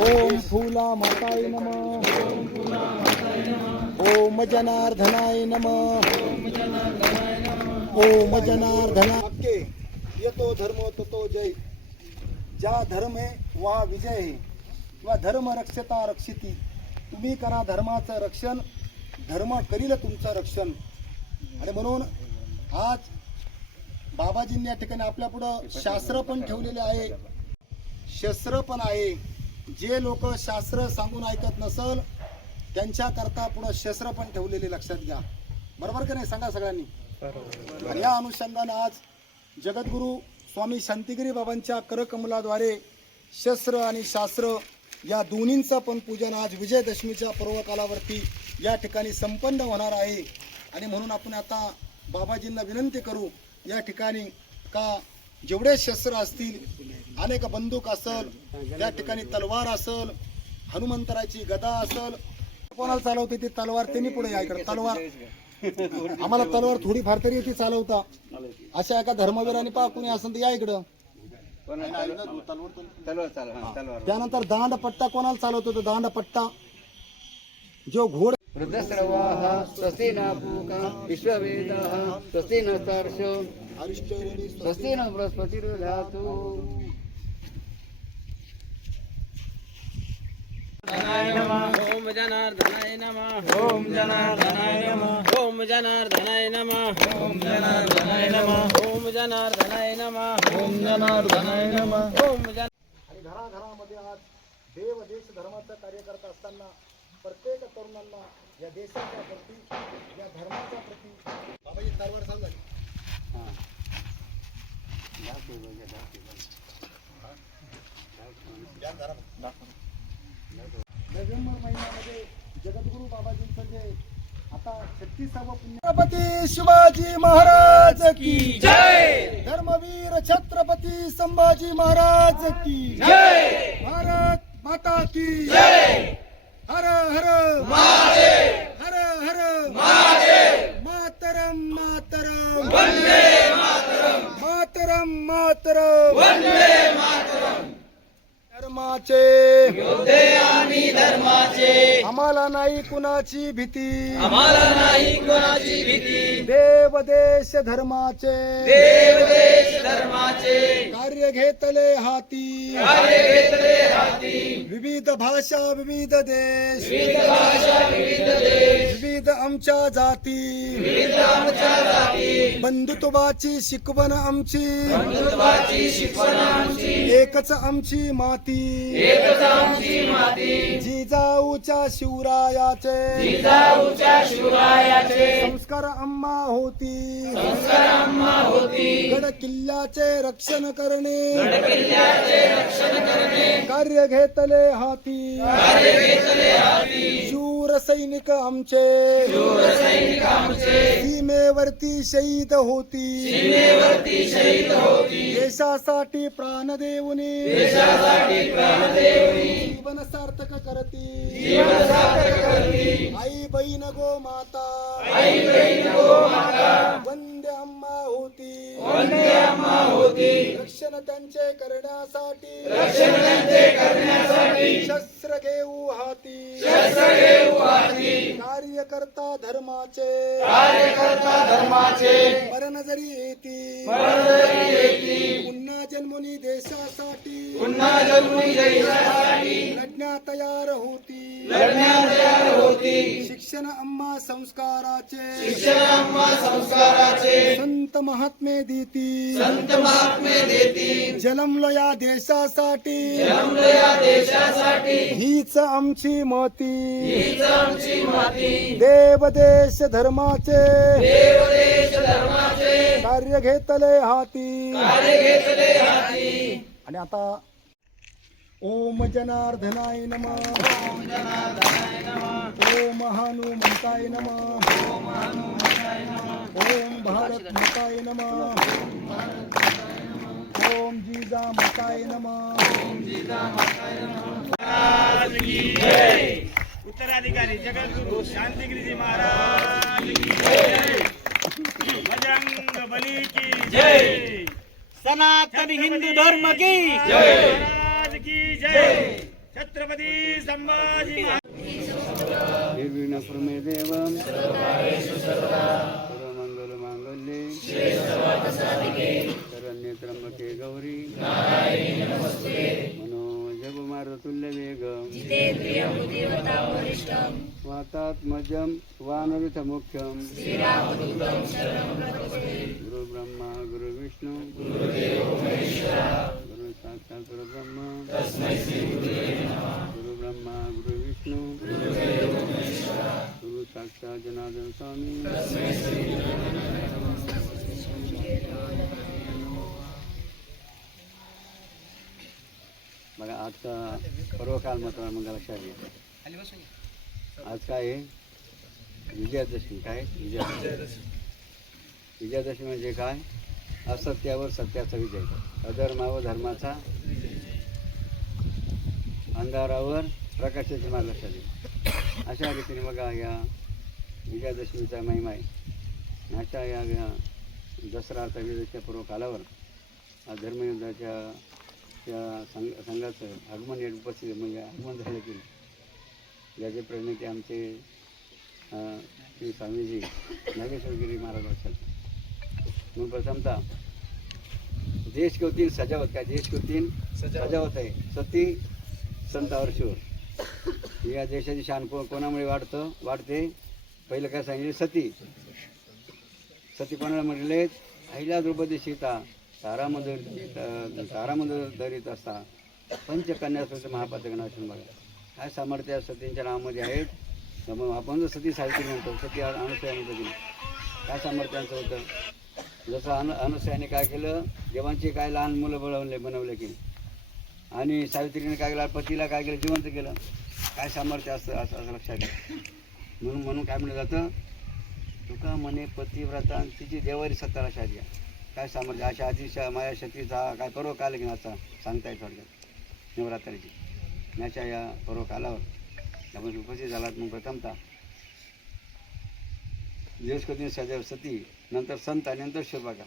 ओम फूला माताय नम. ओम जनार्दनाय नम. ओम जनार्दना वाक्य येतो धर्म ततो जय। ज्या धर्म आहे वा विजय आहे किंवा धर्म रक्षता रक्षिती। तुम्ही करा धर्माचं रक्षण धर्म करील तुमचं रक्षण. आणि म्हणून आज बाबाजींनी या ठिकाणी आपल्या पुढं शास्त्र पण ठेवलेले आहे. शस्त्र पण आहे. जे लोक शास्त्र सांगून ऐकत नसल त्यांच्याकरता पुढं शस्त्र पण ठेवलेले लक्षात घ्या. बरोबर का नाही? सांगा सगळ्यांनी. आणि या अनुषंगानं आज जगद्गुरू स्वामी शांतिगिरी बाबांच्या करकमलाद्वारे शस्त्र आणि शास्त्र या दोन्हींचं पण पूजन आज विजयदशमीच्या पर्वकालावरती या ठिकाणी संपन्न होणार आहे. आणि म्हणून आपण आता बाबाजींना विनंती करू या ठिकाणी का जेवढे शस्त्र असतील अनेक बंदूक असल त्या ठिकाणी तलवार असल हनुमंतराची गदा असल कोणाला चालवते ती तलवार त्यांनी पुढे यायकडे तलवार. आम्हाला तलवार थोडीफार तरी येते चालवता. अशा एका धर्मवीराने पा कुणी असेल तर या इकडं. त्यानंतर दांड पट्टा कोणाला चालवतो तो दांड पट्टा जो घोड वृद्धश्रवाः स्वस्ति न पूका न स्वस्ति न बृहस्पतिर्दधातु ओम जनार्दनाय नमः. ओम जनार्दनाय नमः. ओम जनार्दनाय नमः. ओम जनार्दनाय नमः. ओम जनार्दनाय नमः. ओम जनार्दनाय नमः. ओम जन आणि घराघरामध्ये आज देव देश धर्माचं कार्य करत असताना प्रत्येक तरुणांना या देशाच्या प्रती या धर्माच्या प्रती बाबाजी तलवार सांगा नोव्हेंबर महिन्यामध्ये जगद्गुरू बाबाजींचं जे आता छत्तीसावं छत्रपती शिवाजी महाराज की जय! धर्मवीर छत्रपती संभाजी महाराज की जय! भारत माता की जय! हर हर हर हर मातरम मातरम! वंदे मातरम! मातरम मातरम वंदे मातरम. धर्माचे. योद्धे आम्ही धर्माचे. आम्हाला नाही कुणाची भीती. आम्हाला नाही कोणाची भीती. देव देश धर्माचे. देव देश धर्माचे. कार्य घेतले हाती. कार्य घेतले हाती. विविध भाषा विविध देश. विविध भाषा विविध देश. विविध आमच्या जाती. विविध आमच्या जाती. बंधुत्वाची शिकवण आमची. बंधुत्वाची शिकवण आमची. एकच आमची माती. माती. जिजाऊच्या शिवरायाचे. जिजाऊच्या शिवरायाचे. संस्कार आम्हा होती. संस्कार आम्हा होती. गड किल्ल्याचे रक्षण करणे. किल्ल्याचे रक्षण करणे. कार्य घेतले हाती. कार्य घेतले हाती. शूर सैनिक आमचे. शूर सैनिक आमचे. सीमेवरती शहीद होती. सीमेवरती शहीद होती. देशासाठी प्राण देऊनी देशासाठी प्राणदेवी जीवन सार्थक करती. जीवन सार्थक करती. आई बहीण गो माता. रक्षण त्यांचे करण्यासाठी. रक्षण त्यांचे करण्यासाठी. शस्त्र घेऊ हाती. शस्त्र घेऊ हाती. कार्यकर्ता धर्माचे. कार्यकर्ता धर्माचे. मरण जरी येती. मरणजरी येती. पुन्हा जन्मोनी देशासाठी. पुन्हा जन्मी देशासाठी. लढण्या तयार होती. लढण्यात तयार होती. शिक्षण अम्मा संस्काराचे. शिक्षण आम्हा संस्काराचे. संत महात्मे देती. संत महात्मे देती. जन्मलो या देशासाठी. जन्मलो या देशासाठी. हीच आमची मती. हीच आमची माती. देव देश धर्माचे. देव देश धर्माचे. कार्य घेतले हाती. कार्य घेतले हाती. आणि आता ओम जनार्दनाय नम. ओम हनुमंताय नम. ओम भारत माताय नम. ओम जिजा माताय नम. उत्तराधिकारी जगद्गुरु शांतिगिरीजी महाराज की जय. बजरंग बली की जय। सनातन हिंदू धर्म की जय। महाराज की जय। छत्रपती संभाजी निर्विघ्नप्रमे देवं। सर्वमंगल मांगल्ये शरण्ये त्र्यंबके गौरी। मनोजगुमारतुल्य वेग वातात्मजं वानरुथमुख्यं गुरु ब्रह्मा गुरु विष्णू गुरु साक्षात् परब्रह्म गुरु ब्रह्मा गुरु विष्णू गुरु साक्षात जनार्दन स्वामी मग आजचा पर्वकाल मात्र मग लक्षात घ्या आज काय आहे? विजयादशमी. काय? विजयादशमी. विजयादशमी म्हणजे काय? असत्यावर सत्याचा विजय. अधर्मावर धर्माचा अंधारावर प्रकाशाची मार्ग लक्षात येईल. अशा रीतीने बघा या विजयादशमीचा महिमा आहे. अशा या या दसरा अर्थात विजयाच्या पूर्व कालावर आज धर्मयुद्धाच्या त्या संघ संघाचं आगमन उपस्थित म्हणजे आगमन झालं की ज्याचे प्रणिती आमचे श्री स्वामीजी नागेश्वरगिरी महाराज असतात मग प्रथमतः देश को तीन सजावत काय? देश को तीन सजावत आहे. सती संतावर या देशाची शान को कोणामुळे वाढतं? वाढते. पहिलं काय सांगितले? सती. सती कोणाला म्हटले अहिल्या द्रौपदी सीता. तारामध्ये अं, तारामध्ये धरीत असता पंचकन्या सुद्धा महापातक बघा काय सामर्थ्य सतींच्या नावामध्ये आहेत. मग आपण जर सती साहित्य म्हणतो सती अनुसया म्हणतो की काय सामर्थ्यांचं होतं. जसं अनु अनुसयाने काय केलं देवांची काय लहान मुलं बनवले बनवले की. आणि सावित्रीने काय केलं पतीला काय केलं जिवंत केलं. काय सामर्थ्य असतं असं असं लक्षात घ्या म्हणून म्हणून काय म्हणलं जातं तुका म्हणे पतिव्रता आणि तिची देवारी सत्ता लक्षात घ्या. काय सामर्थ्य? अशा अतिशय माया शक्तीचा काय पर्व काल की सांगता सांगताय थोडक्यात. नवरात्रीची. याच्या या पर्व कालावर. त्यामुळे उपस्थित झालात मग प्रथमता. दिवस सदैव सती नंतर संत आणि नंतर शिवबागा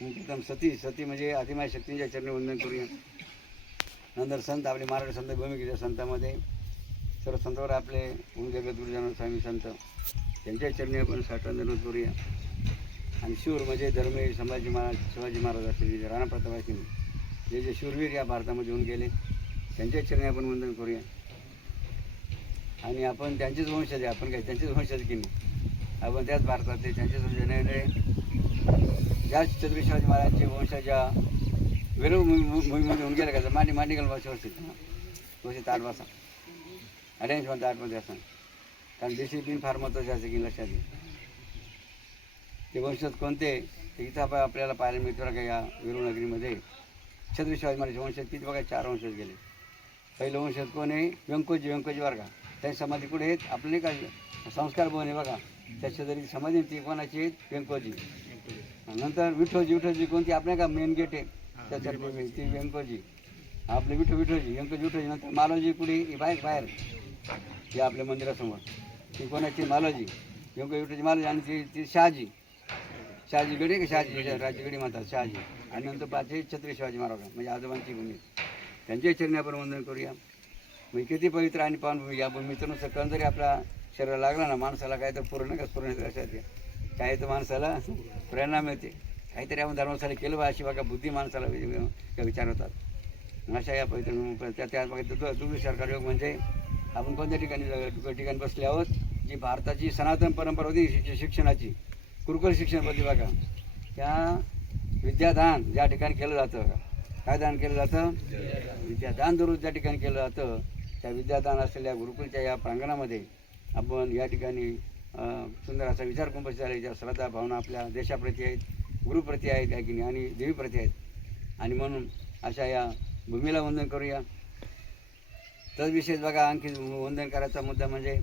मग प्रथम सती सती म्हणजे आदिमाया शक्तींच्या चरणी वंदन करूया. नंतर संत आपले महाराष्ट्र संत भूमिकेच्या संतामध्ये. सर्व संतावर आपले गुरुजगत गुरुजान स्वामी संत. त्यांच्या चरणी आपण साठवण करूया. आणि शूर म्हणजे धर्मवीर संभाजी महाराज शिवाजी महाराज असतील जे राणा प्रताप असतील जे जे शूरवीर या भारतामध्ये होऊन गेले त्यांच्या चरणी आपण वंदन करूया. आणि आपण त्यांचेच वंशज आहे आपण काय त्यांचेच वंशज की नाही? आपण त्याच भारतातले त्यांचेच वंशज. नाही ज्या छत्रपती शिवाजी महाराजांचे वंशाच्या वेरूळ मोहीमध्ये होऊन गेले का मांडी मांडिकल भाषा असतील वर्षी ताट बसा आठमध्ये असं कारण डिसिप्लिन फार महत्त्वाचे असते की लक्षात घे ते वंशज कोणते ते इथं आपण आपल्याला पाहायला मिळतो का या वेरूळ नगरीमध्ये छत्रपती शिवाजी महाराज वंशज किती बघा चार वंशज गेले. पहिलं वंशज कोण आहे? व्यंकोजी व्यंकोजी वर्गा. त्या समाधी कुठे आहेत? आपलं नाही का संस्कार भवन आहे बघा. त्याच्या जरी समाधी ती कोणाची आहेत? व्यंकोजी. नंतर विठोजी विठोजी कोणती? आपल्या का मेन गेट आहे? त्याच्यात ती व्यंकोजी. आपले विठो विठोजी व्यंकोजी विठोजी नंतर मालोजी कुठे? ही बाहेर बाहेर. हे आपल्या मंदिरासमोर. ती कोणाची? मालोजी. व्यंको विठोजी मालोजी आणि ती ती शहाजी. शहाजी गडी का? शहाजी राजगडी म्हणतात शहाजी. आणि नंतर पाचशे छत्री शिवाजी महाराज म्हणजे आजोबांची भूमी. त्यांच्या चरणी आपण वंदन करूया. म्हणजे किती पवित्र आणि पावन या भूमीतून सकन जरी आपल्या शरीराला लागला ना माणसाला काय तर पूर्ण का पूर्ण लक्षात घ्या काय तर माणसाला प्रेरणा मिळते. काहीतरी आपण धर्मासाठी केलं बा अशी बघा बुद्धी माणसाला वि- विचार होतात. अशा या पवित्र त्या त्या सरकार योग म्हणजे आपण कोणत्या ठिकाणी ठिकाणी बसले आहोत? जी भारताची सनातन परंपरा होती शिक्षणाची. गुरुकुल शिक्षण पद्धती बघा. त्या विद्यादान ज्या ठिकाणी केलं जातं काय दान केलं जातं? विद्यादान दररोज ज्या ठिकाणी केलं जातं त्या विद्यादान असलेल्या गुरुकुलच्या या प्रांगणामध्ये आपण या ठिकाणी सुंदर असा विचार कुंभस झाले ज्या श्रद्धा भावना आपल्या देशाप्रती आहेत गुरुप्रती आहेत काय की आणि देवीप्रती आहेत. आणि म्हणून अशा या भूमीला वंदन करूया. तर विशेष बघा आणखी वंदन करायचा मुद्दा म्हणजे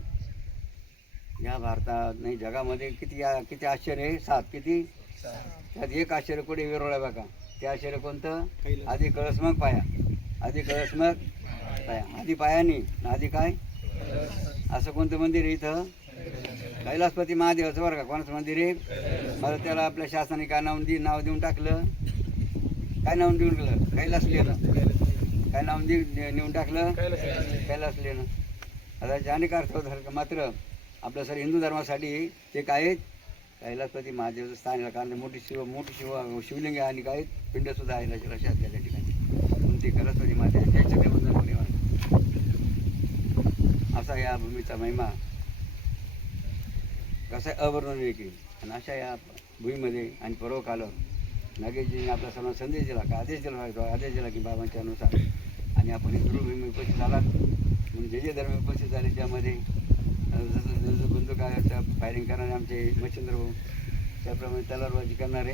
या भारतात नाही जगामध्ये किती या किती आश्चर्य आहे? सात किती? त्यात एक आश्चर्य कुठे विरोळा आहे बघा ते आश्चर्य कोणतं? आधी कळस मग पाया. आधी कळस मग पाया. आधी पाया नाही आधी काय? असं कोणतं मंदिर आहे इथं? कैलासपती महादेवाचं बरं का? कोणाचं मंदिर आहे? मला त्याला आपल्या शासनाने काय नाव दे नाव देऊन टाकलं? काय नाव देऊन टाकलं? कैलास लिहिलं काय नाव दे- नेऊन टाकलं? कैलास लिहिणं आता अनेक अर्थ होतात मात्र आपल्या सर हिंदू धर्मासाठी ते काय आहेत? कैलासपती महादेवाचं स्थान आहे. कारण मोठी शिव मोठी शिव शिवलिंग आहे आणि काय पिंडसुद्धा आहे लक्षात घ्या त्या ठिकाणी. म्हणून ते कैलासपती महादेव त्याच्या ते कोणी असा या भूमीचा महिमा. कसा अवर्णनीय की. आणि अशा या भूमीमध्ये आणि पर्व कालं नागेशजीने आपला सर्वांना संदेश दिला का? आदेश दिला आदेश दिला की बाबांच्या अनुसार. आणि आपण हिंदू भूमी उपस्थित झालात. म्हणून जे जे धर्म उपस्थित झाले त्यामध्ये जसं जसं बंदूक आहे त्या फायरिंग करणारे आमचे मच्छिंद्र भाऊ त्याप्रमाणे तलवारबाजी करणारे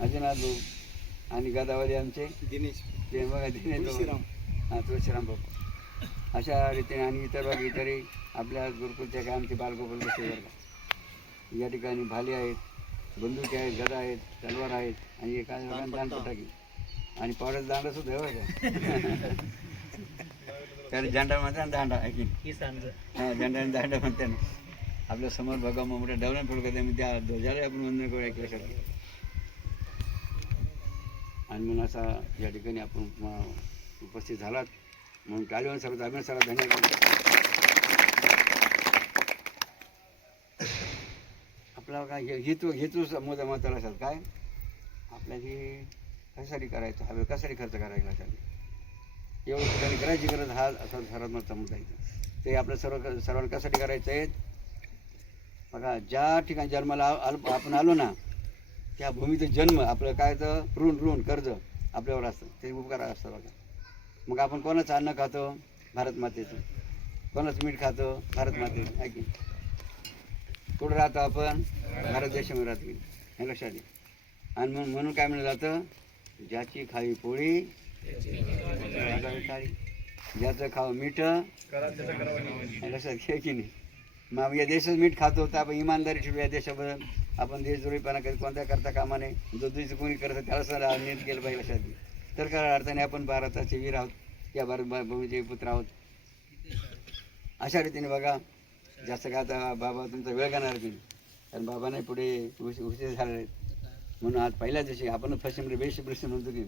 अजिनाथ भाऊ आणि गदावादी आमचे दिनेश ते बघा दिनेश तुळशीराम. हां तुळशीराम भाऊ अशा रीतीने आणि इतर बघा इतरही आपल्या गुरुकुलच्या काय आमचे बालगोपाल बसले या ठिकाणी भाले आहेत बंदुके आहेत गदा आहेत तलवार आहेत आणि एका दान आणि पावड्याचा दांडा सुद्धा आहे का कारण झेंडा म्हणतात ना दांडा आहे की नाही? हां झेंडा आणि दांडा म्हणते ना. आपल्यासमोर बघा मग मोठ्या डवल्या फुलकत आहे त्या ध्वजाला आपण वंदन करू ऐकलं शकतो आणि म्हणून असा या ठिकाणी आपण म- उपस्थित झालात. म्हणून कालीवन सर्व अभिनय सर्व धन्यवाद. आपला काय हे- हेतू हेतू मुद्दा महत्त्वाला असतात काय? आपल्याला हे कशासाठी करायचं? हा वेळ कशासाठी खर्च करायला लागेल एवढं ठिकाणी करायची गरज हा असा सर्वांना मोठा जायचं आहे. ते आपल्या सर्व सर्वांना कशासाठी करायचं आहे? बघा ज्या ठिकाणी जन्माला आ- आलो आपण आलो ना त्या भूमीचा जन्म आपलं काय तर ऋण ऋण कर्ज आपल्यावर असतं. ते उपकार असतं बघा. मग आपण कोणाचं अन्न खातो? भारत मातेचं. कोणाचं मीठ खातो? भारत मातेचं. आहे की? कुठं राहतो आपण? भारत देशामध्ये राहतो. हे लक्षात घे आणि म्हणून म्हणून काय म्हणलं जातं? ज्याची खावी पोळी ज्याचं. खावं मीठ. लक्षात घे की नाही. मग या देशात मीठ खातो तर आपण इमानदारी ठेवू या देशाबद्दल आपण देशद्रोहीपणा कधी कोणत्या करता कामा नाही जो दुसरं कोणी करतं त्याला सर नीट केलं पाहिजे लक्षात तर खऱ्या अर्थाने आपण भारताचे वीर आहोत. या भारत भूमीचे पुत्र आहोत. अशा रीतीने बघा जास्त काय आता बाबा तुमचा वेळ घेणार तुम्ही कारण बाबा नाही पुढे उशीर झाले म्हणून आज पहिल्या दिवशी आपण फशिमरे बेशी प्रश्न म्हणतो की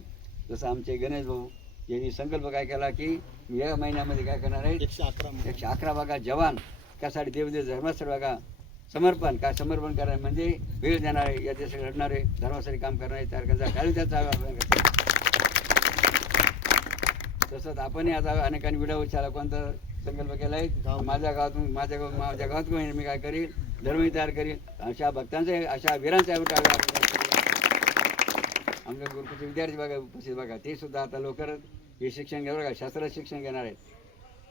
जसं आमचे गणेश भाऊ यांनी संकल्प काय केला की या महिन्यामध्ये काय करणार आहे? एकशे अकरा एकशे अकरा बघा जवान त्यासाठी देवदेव धर्मासाठी बघा समर्पण. काय समर्पण करणारे म्हणजे वेळ देणारे या देशात लढणारे धर्मासाठी काम करणारे तयार करण्याचा काही त्याचा करतो. तसंच आपणही आता अनेकांनी विडा उच्चारला कोणता संकल्प केला आहे माझ्या गावातून माझ्या गाव माझ्या गावात मी काय करील धर्मही तयार करील अशा भक्तांचे अशा वीरांचा आमच्या गुरुकुलचे विद्यार्थी बघा उपस्थित बघा. ते सुद्धा आता लवकरच हे शिक्षण घेणार का शास्त्रात शिक्षण घेणार आहेत.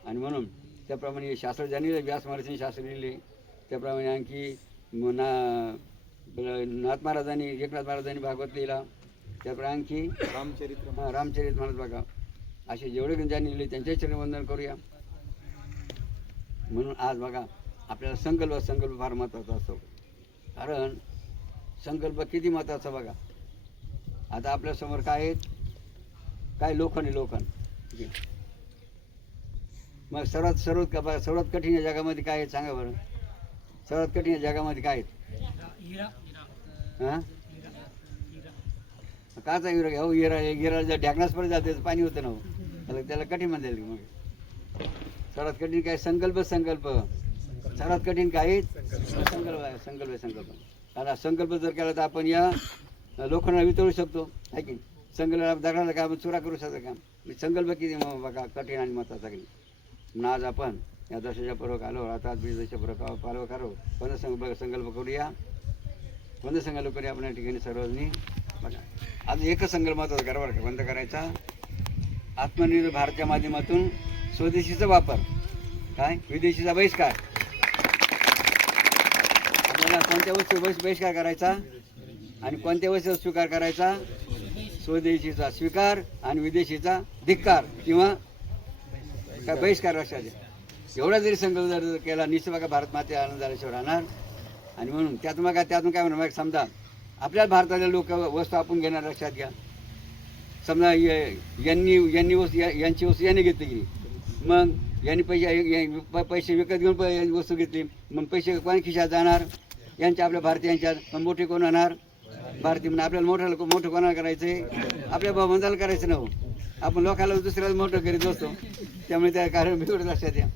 आणि म्हणून त्याप्रमाणे शास्त्र ज्यांनी व्यास महर्षींनी शास्त्र लिहिले त्याप्रमाणे आणखी ना नाथ महाराजांनी एकनाथ महाराजांनी भागवत लिहिला. त्याप्रमाणे आणखी रामचरित्र हां रामचरित मानस बघा. असे जेवढे पण ज्यांनी लिहिले त्यांचे चरणवंदन करूया. म्हणून आज बघा आपल्याला संकल्प संकल्प फार महत्त्वाचा असतो. कारण संकल्प किती महत्त्वाचा बघा. आता आपल्यासमोर काय आहेत? काय लोखंड आहे लोखंड. मग सर्वात सर्वात का सर्वात कठीण या जगामध्ये काय आहे सांगा बरं. सर्वात कठीण या जगामध्ये काय आहेत? हां? काचा हिरा घ्या हिरा हिरा जर ढॅकणास जाते तर पाणी होतं ना हो. त्याला त्याला कठीण म्हणता येईल मग? सर्वात कठीण काय? संकल्प संकल्प. सर्वात कठीण काय? संकल्प आहे संकल्प आहे संकल्प. आता संकल्प जर केला तर आपण या लोकांना वितळू शकतो. आहे की नाही? दगडाला काम चुरा करू शकतो काम म्हणजे संकल्प किती मग बघा कठीण आणि महत्त्वाचा की म्हणून आज आपण या दशाच्या पूर्वक आलो आता बीज दशा पूर्वक पालव करो पण संग संकल्प करूया. कोणता संकल्प करूया आपण या ठिकाणी सर्वांनी. बघा. आज एकच संकल्प महत्त्वाचा करा बरं का बंद करायचा. आत्मनिर्भर भारतच्या माध्यमातून स्वदेशीचा वापर. काय? विदेशीचा बहिष्कार. आपल्याला कोणत्या वस्तू बहिष्कार करायचा? आणि कोणत्या वस्तू स्वीकार करायचा? स्वदेशीचा स्वीकार आणि विदेशीचा धिक्कार किंवा काय बहिष्कार लक्षात घ्या. एवढा जरी संकल्प जर केला निश्चित बघा भारत माते आनंद राहणार. आणि म्हणून त्यातून मग त्यातून काय म्हणणार मग समजा आपल्या भारतातले लोक वस्तू आपण घेणार लक्षात घ्या. समजा य- यांनी यांनी वस्तू या- यांची वस्तू यांनी घेतली की मग यांनी पैसे या- प- पैसे विकत घेऊन प- वस्तू घेतली. मग पैसे कोणी खिशात जाणार? यांच्या आपल्या भारतीयांच्या मग मोठे कोण होणार? भारतीय म्हणून आपल्याला मोठं मोठं कोणाला करायचं आहे आपल्या भावबंधाला करायचं हो. आपण लोकांना दुसऱ्याला मोठं करीत असतो. त्यामुळे त्या कारण बिघड लक्षात या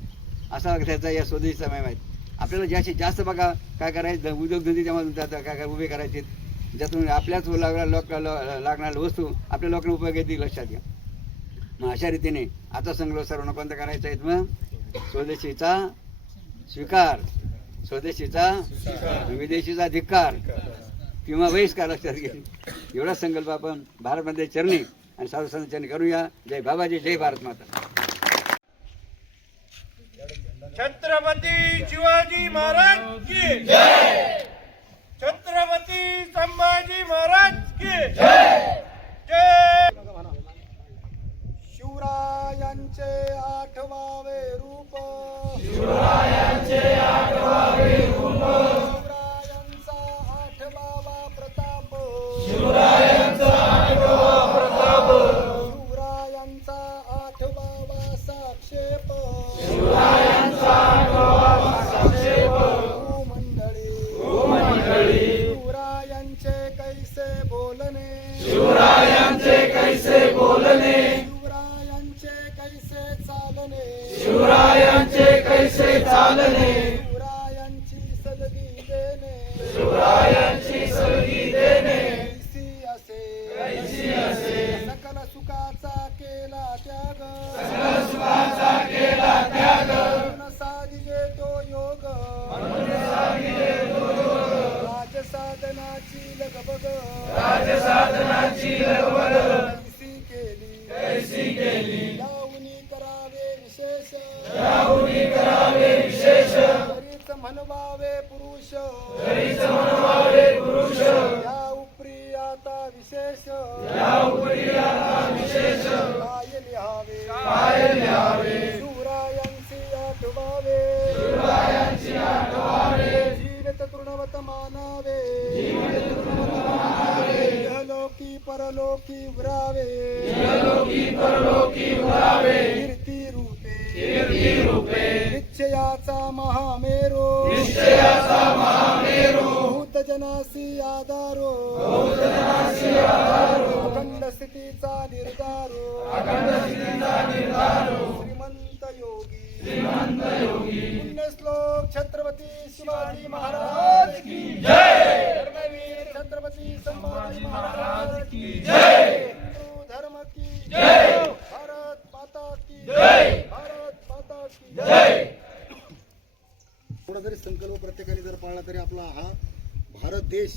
असा त्याचा या स्वदेशीचा महिमा आहे. आपल्याला जास्तीत जास्त बघा काय करायचं उद्योगधंदे त्यामधून त्याचा काय काय उभे करायचे ज्यातून आपल्याच लागणार लोक लागणाऱ्या वस्तू आपल्या लोकांना उपयोग येतील लक्षात घ्या. मग अशा रीतीने आता संकल्प सर्वांना कोणतं करायचं आहेत मग स्वदेशीचा स्वीकार. स्वदेशीचा विदेशीचा धिक्कार. किंवा बहिष्कार लक्षात घेईल एवढा संकल्प आपण भारतमध्ये चरणी आणि साधू चरणी करूया. जय बाबाजी जय भारत माता. छत्रपती शिवाजी महाराज की जय! छत्रपती संभाजी महाराज की जय! happening. म्हणवावे पुरुष. म्हणवावे पुरुष या उपरी आता विशेष. या उपरी आता विशेष काय लिहावे? काय लिहावे सुरायांची आठवावे. सुरायांची आठवावे जीवित तृणवत मानावे. जीवित तृणवत मानावे इहलोकी परलोकी उरावे. इहलोकी परलोकी उरावे. कीर्ती रूपे कीर्ती रूपे निश्चयाचा महामेरो. निश्चयाचा महामेरो. भूत जनासी आधारो. भूत जनासी आधारो. अखंड स्थितीचा निर्धारो. अखंड स्थितीचा निर्धारो. श्रीमंत योगी. श्रीमंत योगी. पुण्य श्लोक छत्रपती शिवाजी महाराज की जय. धर्मवीर छत्रपती संभाजी महाराज की जय हिंदू धर्म की जय भारत माता की जय भारत माता की जय प्रत्येकाने जर पाळला तरी आपला हा भारत देश